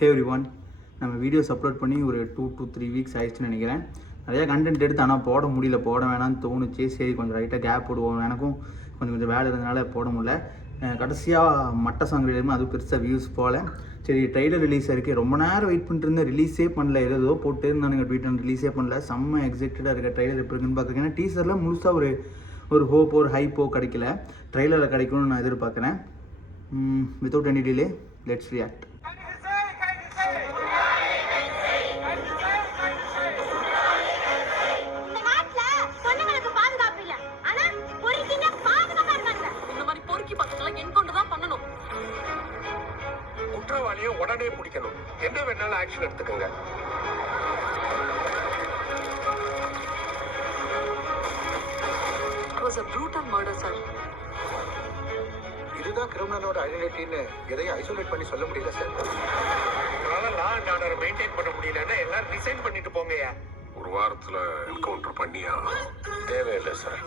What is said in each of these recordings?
ஹே everyone, நம்ம videos upload பண்ணி ஒரு 2 to 3 வீக்ஸ் ஆயிடுச்சுன்னு நினைக்கிறேன். நிறையா கண்டென்ட் எடுத்து ஆனால் போட முடியல, போட வேணாம்னு தோணுச்சு. சரி கொஞ்சம் லைட்டாக கேப் விடுவோம், எனக்கும் கொஞ்சம் வேலை இருந்ததுனால போட முடியல. கடைசியாக மட்ட சாங் ரிலீஸுமே அதுவும் பெருசாக வியூஸ் போகல. சரி ட்ரெய்லர் ரிலீஸ் ஆகிருக்கு, ரொம்ப நேரம் வெயிட் பண்ணிட்டு இருந்தேன், ரிலீஸே பண்ணல. ஏதோ போட்டு இருந்தானுங்க ட்விட்டர், ரிலீஸே பண்ணல. செம்ம எக்ஸைட்டடாக இருக்க ட்ரெய்லர் எப்படி இருக்குன்னு பார்க்குறேன். ஏன்னா டீசரில் முழுசாக ஒரு ஹோப்போ ஒரு ஹைப்போ கிடைக்கல, ட்ரெய்லரில் கிடைக்கணும்னு நான் எதிர்பார்க்குறேன். Without any delay let's react. குற்றவாளியை உடனே பிடிக்கணும், என்ன வேணாலும் ஆக்ஷன் எடுத்துக்கங்க. It was a brutal murder, sir. இதுதான் கிரிமினலோட ஐடென்டிட்டின்னு எதையும் ஐசோலேட் பண்ணி சொல்ல முடியல சார். அதனால லா அண்ட் ஆர்டரை மெயின்டைன் பண்ண முடியலன்னா எல்லாரும் ரிசைன் பண்ணிட்டு போங்கயா. ஒரு வாரத்துல என்கவுண்டர் பண்ணியா? தேவையில்லை சார்,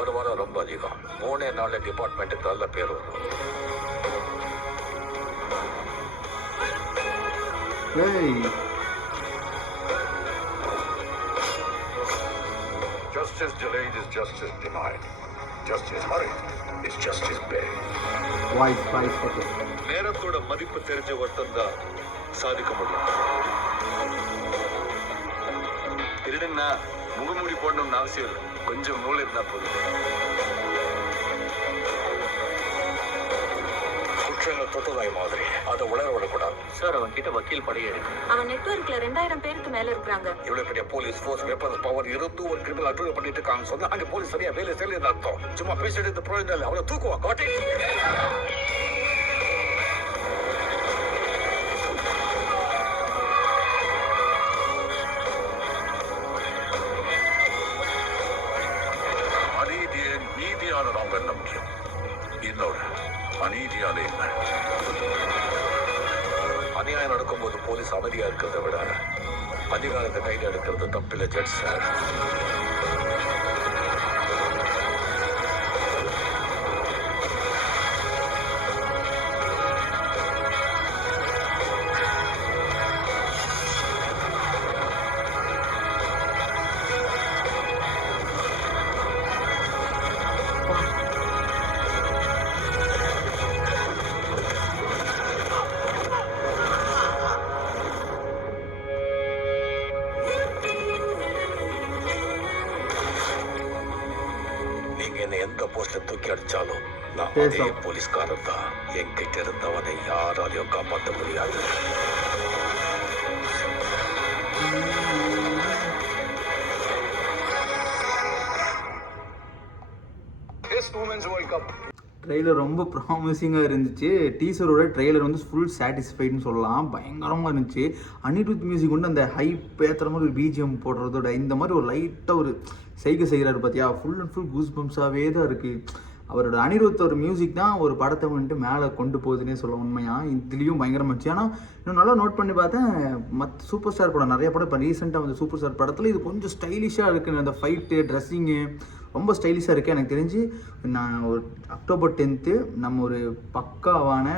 ஒரு வாரம் ரொம்ப அதிகம். 3 நாள்ல டிபார்ட்மெண்ட்டுக்கு நல்ல பேர் வரும். Justice delayed is justice denied. Justice hurried is justice paid. நேரத்தோட மதிப்பு தெரிஞ்ச ஒருத்தன் தான் சாதிக்க முடியும். திருடுன்னா முகமூடி போடணும்னு அவசியம் இல்லை, கொஞ்சம் மூளை இருந்தா போதும். குற்றங்கள் தொட்டுதாய் மாதிரி அதை உணர விடக்கூடாது சார். அவன் கிட்ட வக்கீல் படையே இருக்கு. அவன் நெட்வொர்க்ல 2000 பேருக்கு மேல இருக்காங்க. இவ்வளவு பெரிய போலீஸ் ஃபோர்ஸ் வெப்பன்ஸ் பவர் இருந்து ஒரு கிரிமினல் அட்ரூவ் பண்ணிட்டு இருக்காங்க சொன்னா அங்க போலீஸ் சரியா வேலை செய்யல அர்த்தம். சும்மா பேசிட்டு இருந்த பிரயோஜனம் இல்லை, அவனை தூக்குவா காட்டி. அநீதியை நீதியான அவங்க என்ன முக்கியம், என்னோட அநீதியாலே இல்லை. அநியாயம் நடக்கும்போது போலீஸ் அமைதியா இருக்கிறத விட அதிகாரத்தை கையில் எடுக்கிறது தப்பில்லை ஜட்ஜ் சார். எந்த போஸ்ட்ல தூக்கி அடிச்சாலும் நான் அதே போலீஸ்காரன் தான். என்கிட்ட இருந்தவனை யாராலையும் காப்பாற்ற முடியாது. ட்ரெய்லர் ரொம்ப ப்ராமிசிங்காக இருந்துச்சு. டீசரோட ட்ரெய்லர் வந்து ஃபுல் சாட்டிஸ்ஃபைடுன்னு சொல்லலாம். பயங்கரமாக இருந்துச்சு. அனிருத் மியூசிக் வந்து அந்த ஹைப் ஏற்றுற மாதிரி ஒரு பிஜிஎம் போடுறதோட இந்த மாதிரி ஒரு லைட்டாக ஒரு செய்கை செய்கிறாரு பார்த்தியா, ஃபுல் அண்ட் ஃபுல் கூஸ் பம்ப்ஸாகவே தான் இருக்குது. அவரோட அனிருத் ஒரு மியூசிக் தான் ஒரு படத்தை வந்துட்டு மேலே கொண்டு போகுதுன்னே சொல்ல உண்மையாக. இதுலேயும் பயங்கரமாக இருந்துச்சு. ஆனால் இன்னும் நல்லா நோட் பண்ணி பார்த்தேன், மற்ற சூப்பர் ஸ்டார் படம் நிறைய படம் இப்போ ரீசெண்டாக வந்து சூப்பர் ஸ்டார் படத்தில் இது கொஞ்சம் ஸ்டைலிஷாக இருக்குது. அந்த ஃபைட்டு ட்ரெஸ்ஸிங்கு ரொம்ப ஸ்டைலிஷாக இருக்குது. எனக்கு தெரிஞ்சு நான் ஒரு அக்டோபர் 10th நம்ம ஒரு பக்காவான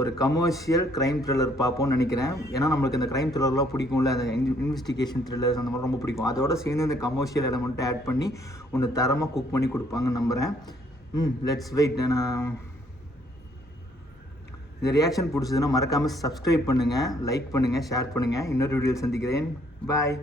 ஒரு கமர்ஷியல் க்ரைம் த்ரில்லர் பார்ப்போம்னு நினைக்கிறேன். ஏன்னா நம்மளுக்கு இந்த க்ரைம் த்ரில்லர்லாம் பிடிக்கும்ல, அந்த இன்வெஸ்டிகேஷன் த்ரில்லர்ஸ் அந்த மாதிரி ரொம்ப பிடிக்கும். அதோட சேர்ந்து இந்த கமர்ஷியல் எலமெண்ட்டை ஆட் பண்ணி ஒன்று தரமாக குக் பண்ணி கொடுப்பாங்கன்னு நம்புகிறேன். Let's wait. நான் இந்த ரியாக்ஷன் பிடிச்சதுன்னா மறக்காமல் சப்ஸ்கிரைப் பண்ணுங்கள், லைக் பண்ணுங்கள், ஷேர் பண்ணுங்கள். இன்னொரு வீடியோவில் சந்திக்கிறேன். பாய்.